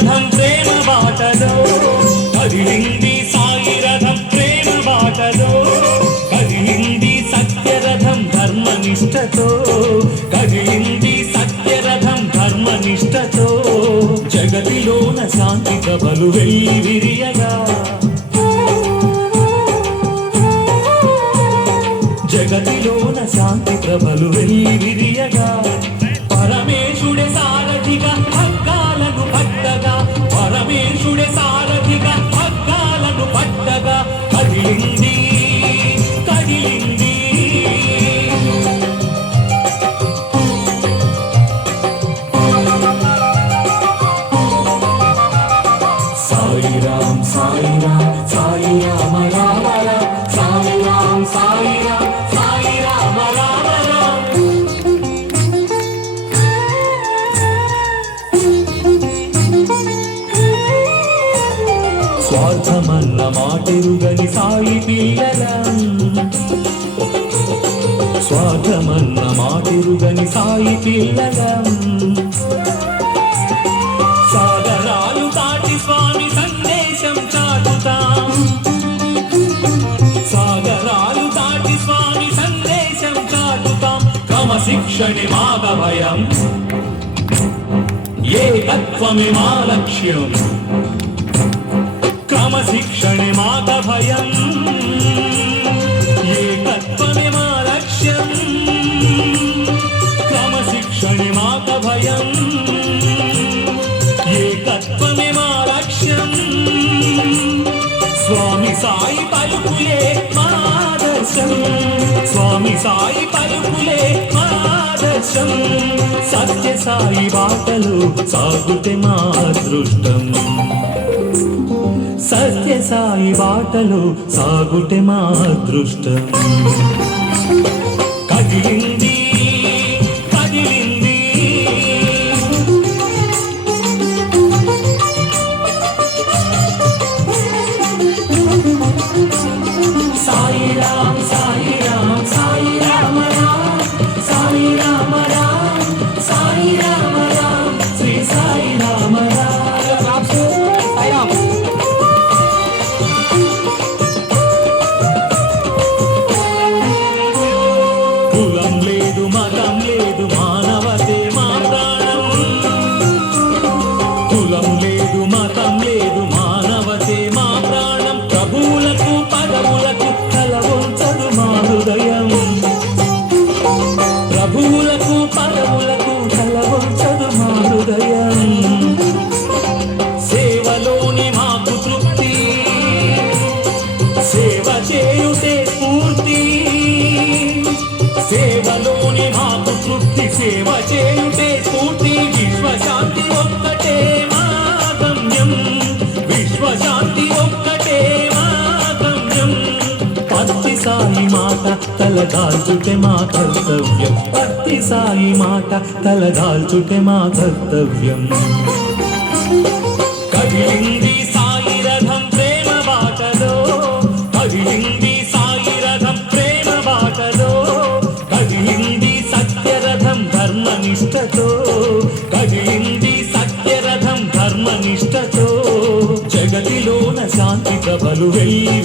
రథం ప్రేమ బాటలో కదిలింది సాయి రథం ప్రేమ బాటలో కదిలింది సత్యరథం ధర్మనిష్టతో కదిలింది సత్యరథం ధర్మనిష్టతో జగతిలోన శాంతి ప్రభలు వెళ్లి విరియగా జగతిలోన శాంతి ప్రభలు వెళ్లి విరియగా పరమేశుడే సారథిగా హక్కాలను పట్టగా పరమేశుడే సారథిగా హక్కాలను పట్టగా కదిలింది కదిలింది సాయి రామ్ సాయి రామ్ సాయి రామ రామ రామ సాయి రామ్ సాయి రామ్ సాయి రామ రామ రామ స్వార్థమన్న మాటెరుగని సాయి పిల్లలం స్వార్థమన్న మాటెరుగని సాయి పిల్లలం సాగరాలు దాటి స్వామి సందేశం చాటుతాం సాగరాలు దాటి స్వామి సందేశం చాటుతాం క్రమశిక్షణి మాగ భయం ఏకత్వమే మా లక్ష్యం క్రమశిక్షణి మాగ భయం ఏకత్వమే మా లక్ష్యం క్రమశిక్షణి మాగ భయం ఏకత్వమే మా లక్ష్యం స్వామి సాయి పలుకులే మాదర్శం స్వామి సాయి పలుకులే మాదర్శం సత్య సాయి బాటలు సాగుతే మా అదృష్టం సత్య సాయి బాటలు సాగుతే మా అదృష్టం కదిలింది కదిలింది సాయి రామ్ సాయి రామ్ సాయి రామ రామ్ సాయి రామ రామ్ సాయి రామ రామ్ శ్రీ సాయి రామ రామ్ సాయి రామ్ కులం లేదు మతం లేదు మానవతే మా ప్రాణం కులం లేదు మతం లేదు మానవతే మా ప్రాణం ప్రభువులకు పదవులకు తల వంచదు మా హృదయం ప్రభువులకు పదవులకు తల వంచదు మా హృదయం సేవలోని మాకు తృప్తి సేవ చేయుటే స్ఫూర్తి సేవలోని మాకు తృప్తి సేవ చేయుటే స్ఫూర్తి విశ్వశాంతి ఒక్కటే మా గమ్యం విశ్వశాంతి ఒక్కటే మా గమ్యం పత్తి సాయి మాట తలదాల్చుటే మా కర్తవ్యం పత్తి సాయి మాట తలదాల్చుటే మా కర్తవ్యం కదిలింది సాయి రథం ప్రేమ బాటలో కదిలింది సాయి రథం ప్రేమ బాటలో కదిలింది సత్యరథం ధర్మనిష్టతో కదిలింది సత్యరథం ధర్మనిష్టతో జగతిలోన శాంతి ప్రభలు వెళ్లి